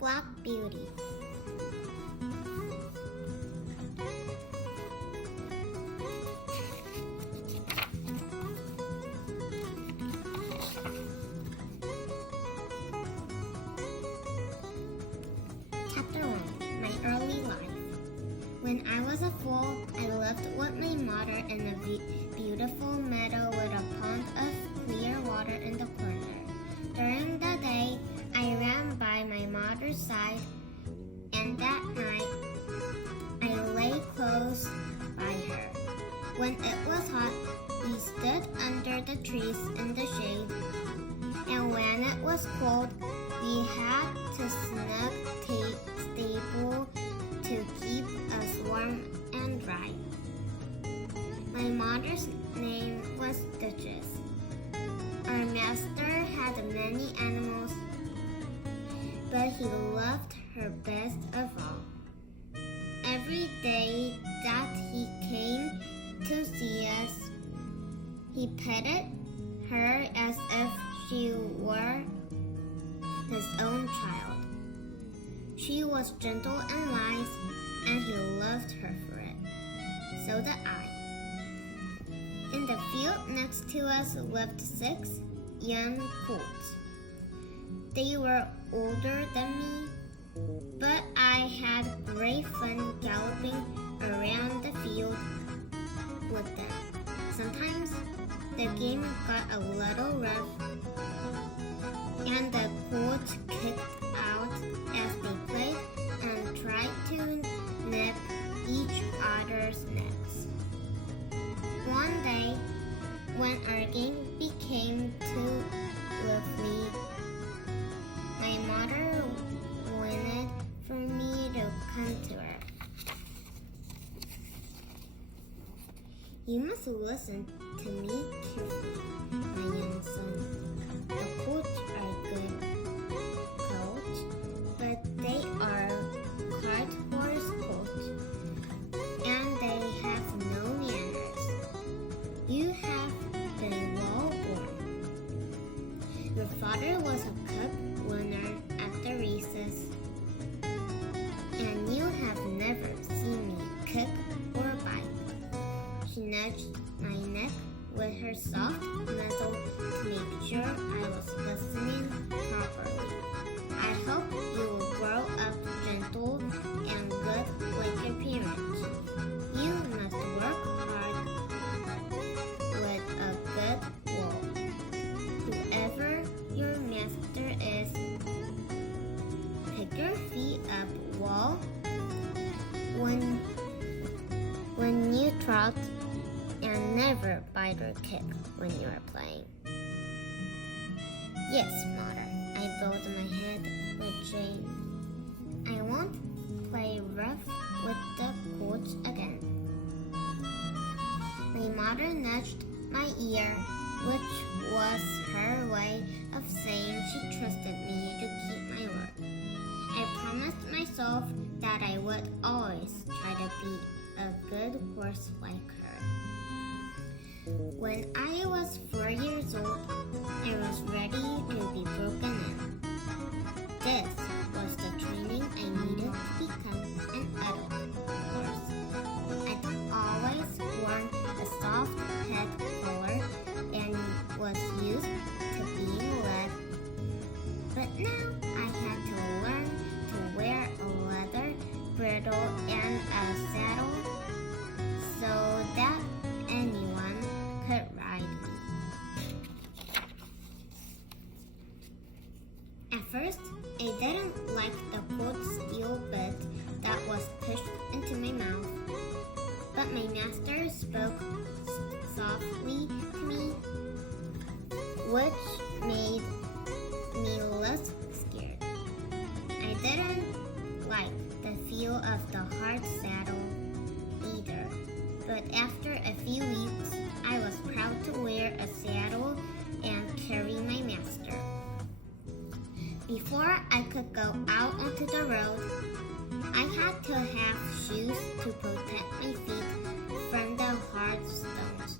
Black Beauty. Chapter 1. My Early Life. When I was a foal, I lived with my mother in a beautiful meadow with a pond of clear water in the corner. During the day, I ran by my mother's side, and that night, I lay close by her. When it was hot, we stood under the trees in the shade, and when it was cold, we had to snug stable to keep us warm and dry. My mother's name was Duchess. Our master had many animals, but he loved her best of all. Every day that he came to see us, he petted her as if she were his own child. She was gentle and wise, and he loved her for it. So did I. In the field next to us lived 6 young colts. They were older than me, but I had great fun galloping around the field with them. Sometimes the game got a little rough, and the colts kicked out as they played and tried to nip each other's necks. One day, when our game became too lively, my mother wanted for me to come to her. You must listen to me carefully, my young son. The colts are good colts, but they are cart horse colts, and they have no manners. You have been well born. Your father was a cup winner at the races, and you have never seen me kick or bite. She nudged my neck with her soft muzzle to make sure I was listening properly. I hope you will grow up gentle and good like your parents. You must work hard with a good wool. Whoever your master is, pick your feet up well when you trot, and never bite or kick when you are playing. Yes, Mother, I bowed my head with shame. I won't play rough with the colts again. My mother nudged my ear, which was her way of saying she trusted me to keep my word. I promised myself that I would always try to be a good horse like her. When I was 4 years old, I was ready to be broken in. This was the training I needed to become an adult horse. I'd always worn a soft head collar and was used to being led, but now I had to learn to wear a leather bridle and a saddle so that anyone could ride me. At first, I didn't like the cold steel bit that was pushed into my mouth, but my master spoke softly to me, which made me less scared. I didn't like the feel of the hard saddle either, but after a few weeks, I was proud to wear a saddle and carry my master. Before I could go out onto the road, I had to have shoes to protect my feet from the hard stones.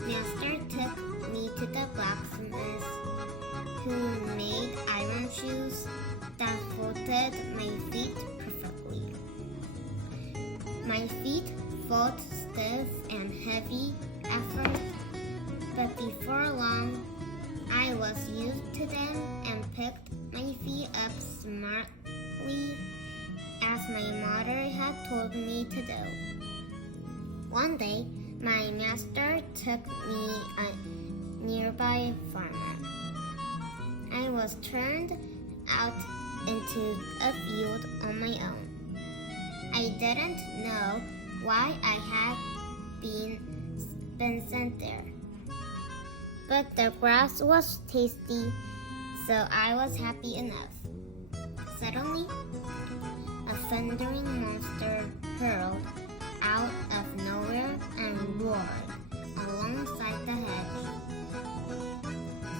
Master took me to the blacksmith who made iron shoes that My feet felt stiff and heavy at first, but before long, I was used to them and picked my feet up smartly as my mother had told me to do. One day, my master took me a nearby farmer. I was turned out into a field on my own. I didn't know why I had been sent there. But the grass was tasty, so I was happy enough. Suddenly, a thundering monster hurled out of nowhere and roared alongside the hedge.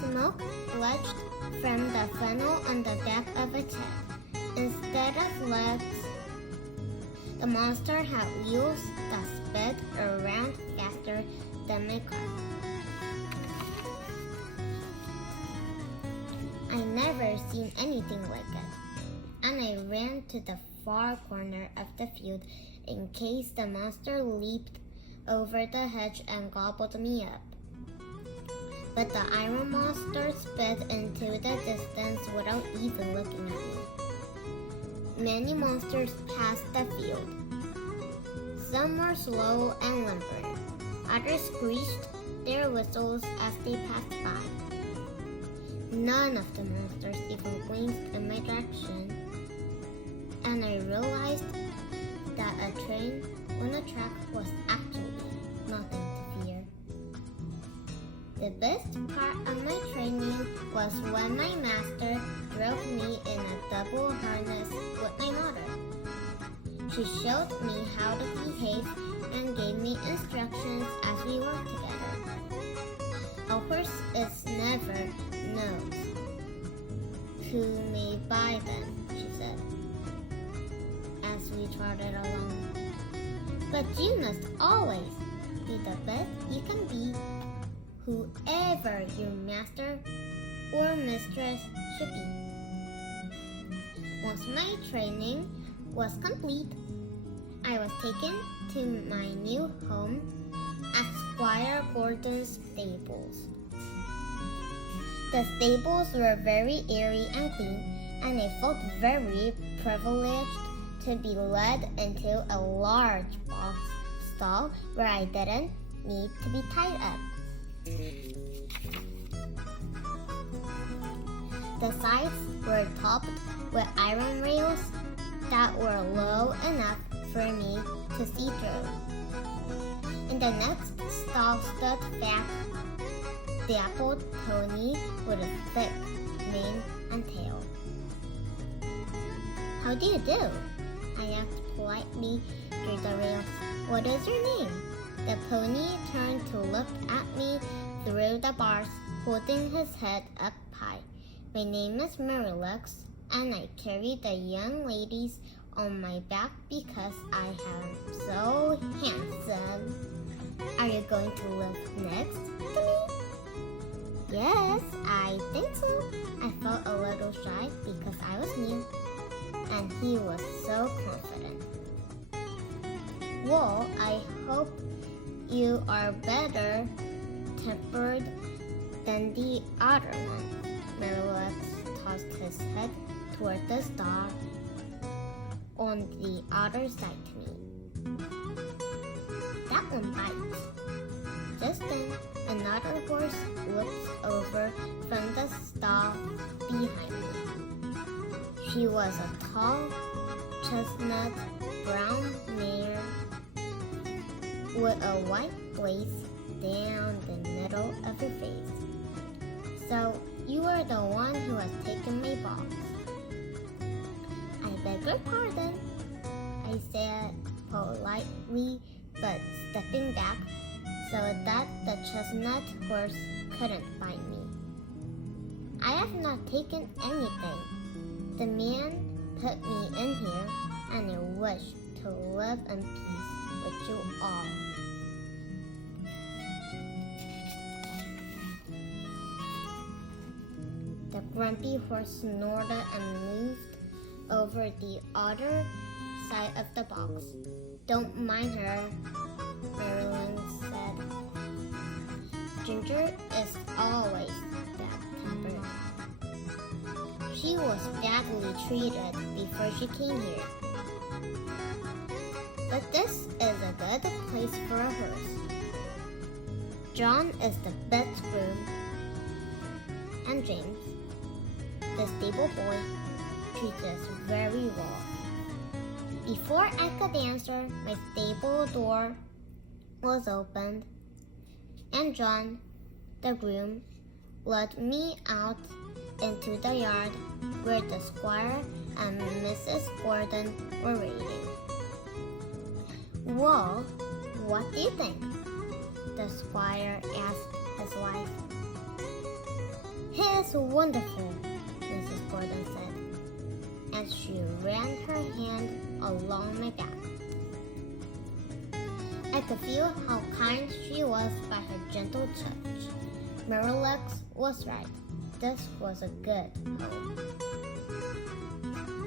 Smoke belched from the funnel on the back of its head. Instead of legs, the monster had wheels that sped around faster than my car. I never seen anything like it, and I ran to the far corner of the field in case the monster leaped over the hedge and gobbled me up. But the iron monster sped into the distance without even looking at me. Many monsters passed the field. Some were slow and lumbering. Others screeched their whistles as they passed by. None of the monsters even blinked in my direction, and I realized that a train on a track was actually nothing to fear. The best part of my training was when my master drove me in a double harness with my mother. She showed me how to behave and gave me instructions as we worked together. A horse is never knows who may buy them, she said, as we trotted along. But you must always be the best you can be, whoever your master or mistress should be. Once my training was complete, I was taken to my new home at Squire Gordon's stables. The stables were very airy and clean, and I felt very privileged to be led into a large box stall where I didn't need to be tied up. The sides were topped with iron rails that were low enough for me to see through. In the next stall stood Fat, the dappled pony with a thick mane and tail. How do you do? I asked politely through the rails. What is your name? The pony turned to look at me through the bars, holding his head up high. My name is Marilux, and I carry the young ladies on my back because I am so handsome. Are you going to live next to me? Yes, I think so. I felt a little shy because I was new, and he was so confident. Well, I hope you are better tempered than the other one. Marilux tossed his head toward the star on the other side to me. That one bites. Just then, another horse looked over from the stall behind me. She was a tall, chestnut brown mare with a white blaze down the middle of her face. So, you are the one who has taken my box. I beg your pardon, I said politely, but stepping back so that the chestnut horse couldn't bite me. I have not taken anything. The man put me in here, and I wish to live in peace with you all. The grumpy horse snorted and moved over the other side of the box. Don't mind her, Marilyn said. Ginger is always bad-tempered. She was badly treated before she came here. But this is a good place for a horse. John is the best groom, and James, the stable boy, treats us very well. Before I could answer, my stable door was opened, and John, the groom, led me out into the yard where the squire and Mrs. Gordon were waiting. Well, what do you think? The squire asked his wife. He is wonderful, Mrs. Gordon said, as she ran her hand along my back. I could feel how kind she was by her gentle touch. Miralax was right. This was a good home.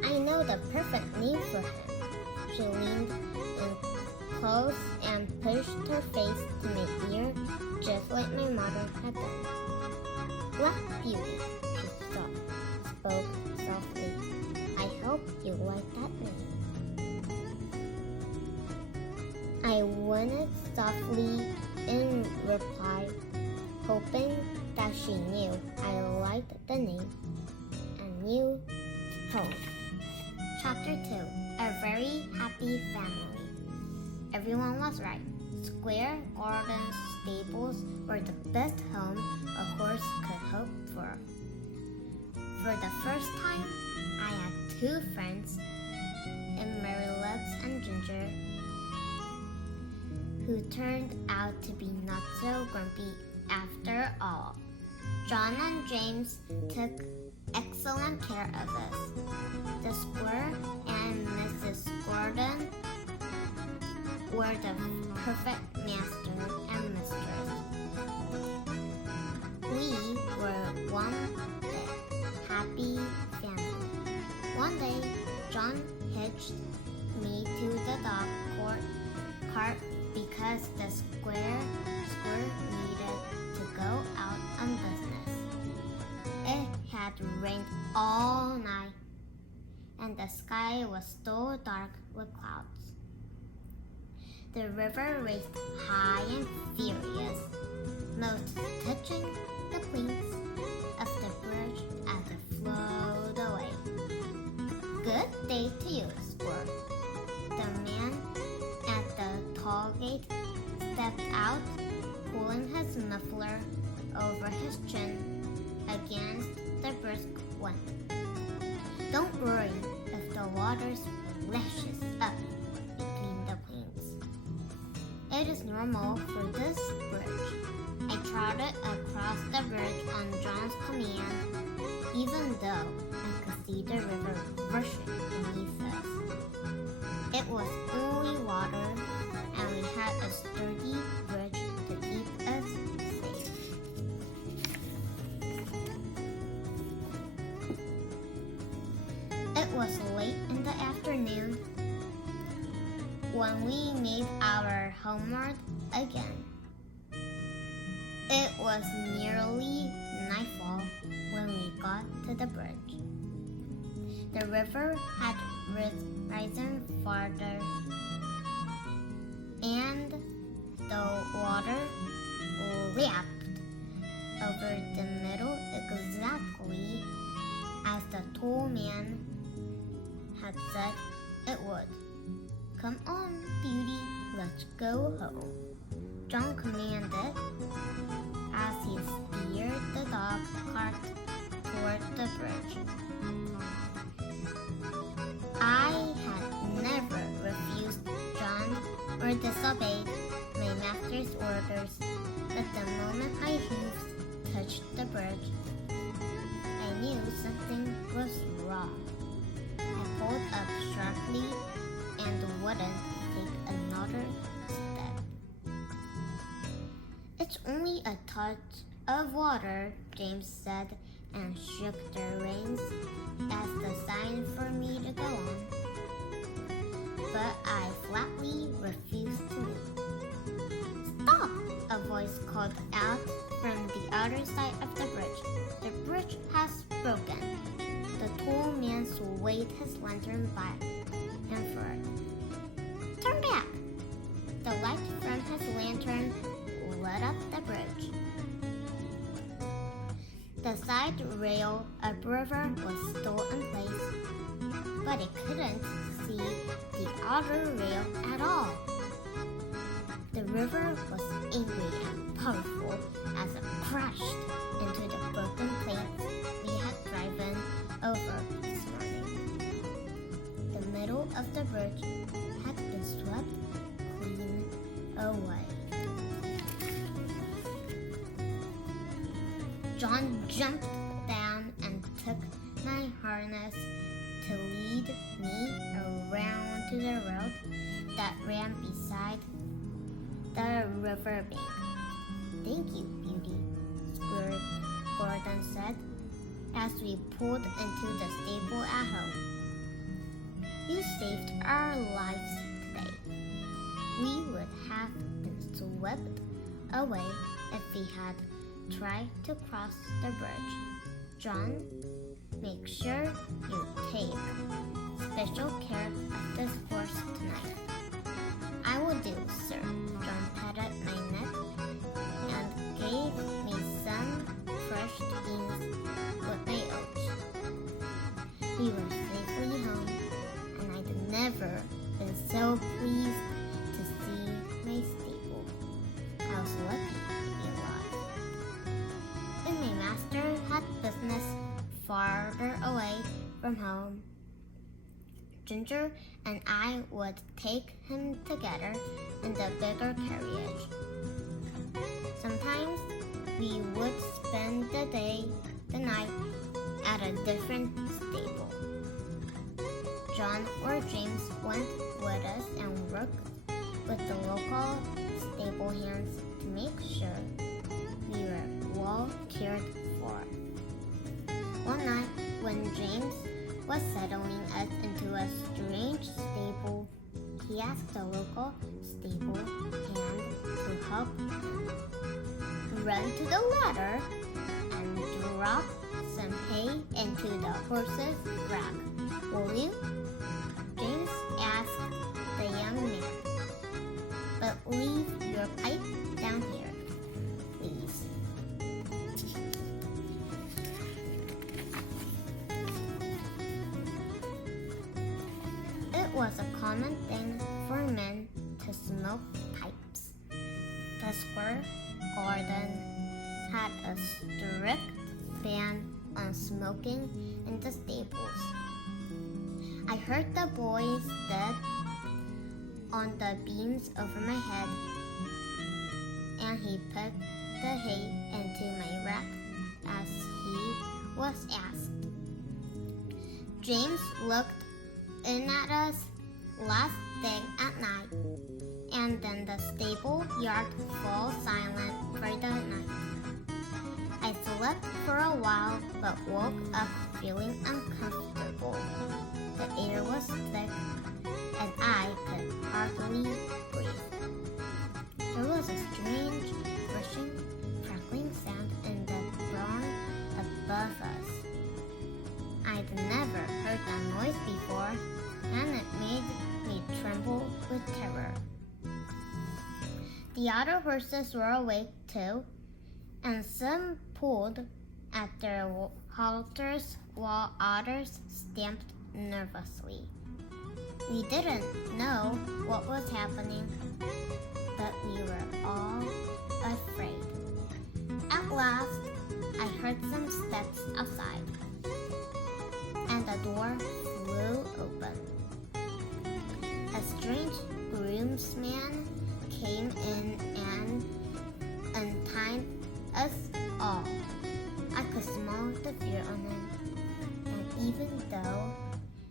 I know the perfect name for him. She leaned in close and pushed her face to my ear just like my mother had done. Black Beauty, she spoke softly. I hope you like that name. I whined softly in reply, hoping that she knew I liked the name. A new home. Chapter 2. A very happy family. Everyone was right. Square Gardens stables were the best home a horse could hope for. For the first time, I had two friends, in Marylegs and Ginger, who turned out to be not so grumpy after all. John and James took excellent care of us. The squire and Mrs. Gordon were the perfect master and mistress. We were one happy family. One day, John hitched me to the dog cart because the square needed to go out on business. It had rained all night, and the sky was still dark with clouds. The river raced high and furious, most touching the planks of the bridge as it flowed away. Good day to you, Squirt. The man at the toll gate stepped out, pulling his muffler over his chin against the brisk wind. Don't worry if the water splashes up between the planes. It is normal for this bridge. I trotted across the bridge on John's command, even though I could see the river rushing beneath us. It was only water, and we had a sturdy bridge to keep us safe. It was late in the afternoon when we made our homeward again. It was nearly nightfall when we got to the bridge. The river had risen farther, and the water lapped over the middle exactly as the tall man had said it would. Come on, Beauty, let's go home, John commanded as he steered the dog cart toward the bridge. I had never refused John or disobeyed my master's orders, but the moment my hooves touched the bridge, I knew something was wrong. I pulled up sharply and wouldn't take another step. It's only a touch of water, James said, and shook the reins as the sign for me to go on. But I flatly swayed his lantern back and forth. Turn back! The light from his lantern lit up the bridge. The side rail of river was still in place, but it couldn't see the outer rail at all. The river was angry and powerful as it crashed into the broken plates we had driven over this morning. The middle of the bridge had been swept clean away. John jumped down and took my harness to lead me around to the road that ran beside the river bank. Thank you, Beauty, Gordon said as we pulled into the stable at home. You saved our lives today. We would have been swept away if we had tried to cross the bridge. John, make sure you take special care of this horse tonight. I will do, sir. John patted my neck and gave me some fresh beans with my oats. We were safely home, and I'd never been so pleased to see my stable. I was lucky to be alive. When my master had business farther away from home, Ginger and I would take him together in the bigger carriage. Sometimes we would spend the night at a different stable. John or James went with us and worked with the local stable hands to make sure we were well cared for. One night when James was settling us into a strange stable, he asked the local stable hand to help him. Run to the ladder and drop some hay into the horse's rack, will you? James asked the young man. But leave your pipe down here, please. It was a common thing for men to smoke pipes. The Square Garden had a strict ban on smoking in the stables. I heard the boys dead on the beams over my head, and he put the hay into my rack as he was asked. James looked in at us last thing at night, and then the stable yard fell silent for the night. I slept for a while but woke up feeling uncomfortable. The air was thick and I could hardly breathe. There was a strange rushing, crackling sound in the barn above us. I'd never heard that noise before, and it made me tremble with terror. The other horses were awake too, and some pulled at their halters while others stamped nervously. We didn't know what was happening, but we were all afraid. At last, I heard some steps outside, and the door flew open. A strange groomsman came in and untied us all. I could smell the fear on him, and even though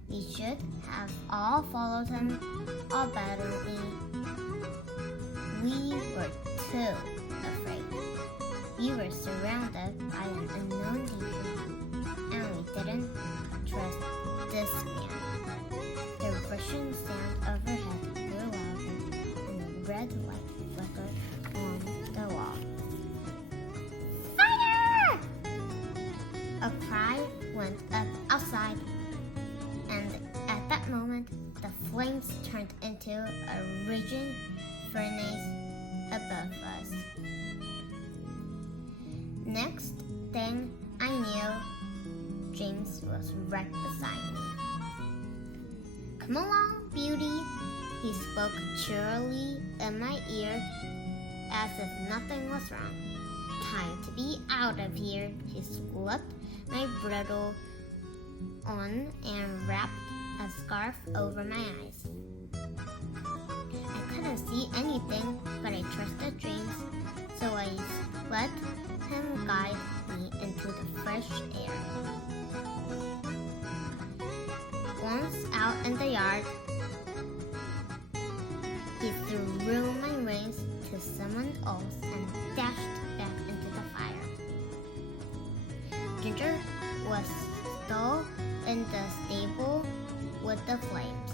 we should have all followed him obediently, we were too afraid. We were surrounded by an unknown danger, and we didn't trust this man. The rushing sound overhead grew louder, and the red light flickered on the wall. Fire! A cry went up outside, flames turned into a raging furnace above us. Next thing I knew, James was right beside me. "Come along, Beauty," he spoke cheerily in my ear as if nothing was wrong. "Time to be out of here." He slipped my bridle on and wrapped a scarf over my eyes. I couldn't see anything, but I trusted James, so I let him guide me into the fresh air. Once out in the yard, he threw my reins to someone else and dashed back into the fire. Ginger was still in the stable with the flames.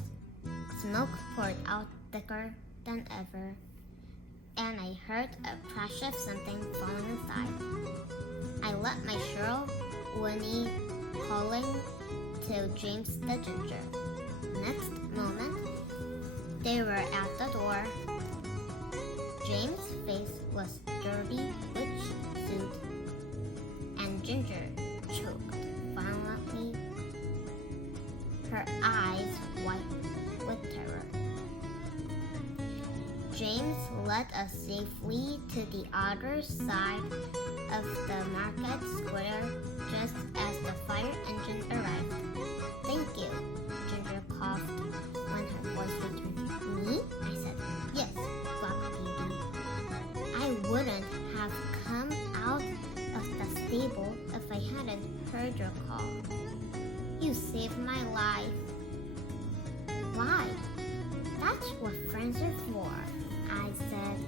Smoke poured out thicker than ever, and I heard a crash of something falling inside. I let my shrill whinny calling to James the Ginger. Next moment, they were at the door. James' face was dirty with soot, and Ginger choked violently, her eyes white with terror. James led us safely to the other side of the market square just as the fire engine arrived. "Thank you," Ginger coughed when her voice returned. "Me?" I said. "Yes, Black Beauty. I wouldn't have come out of the stable if I hadn't heard your call. You saved my life." "Why? That's what friends are for," I said.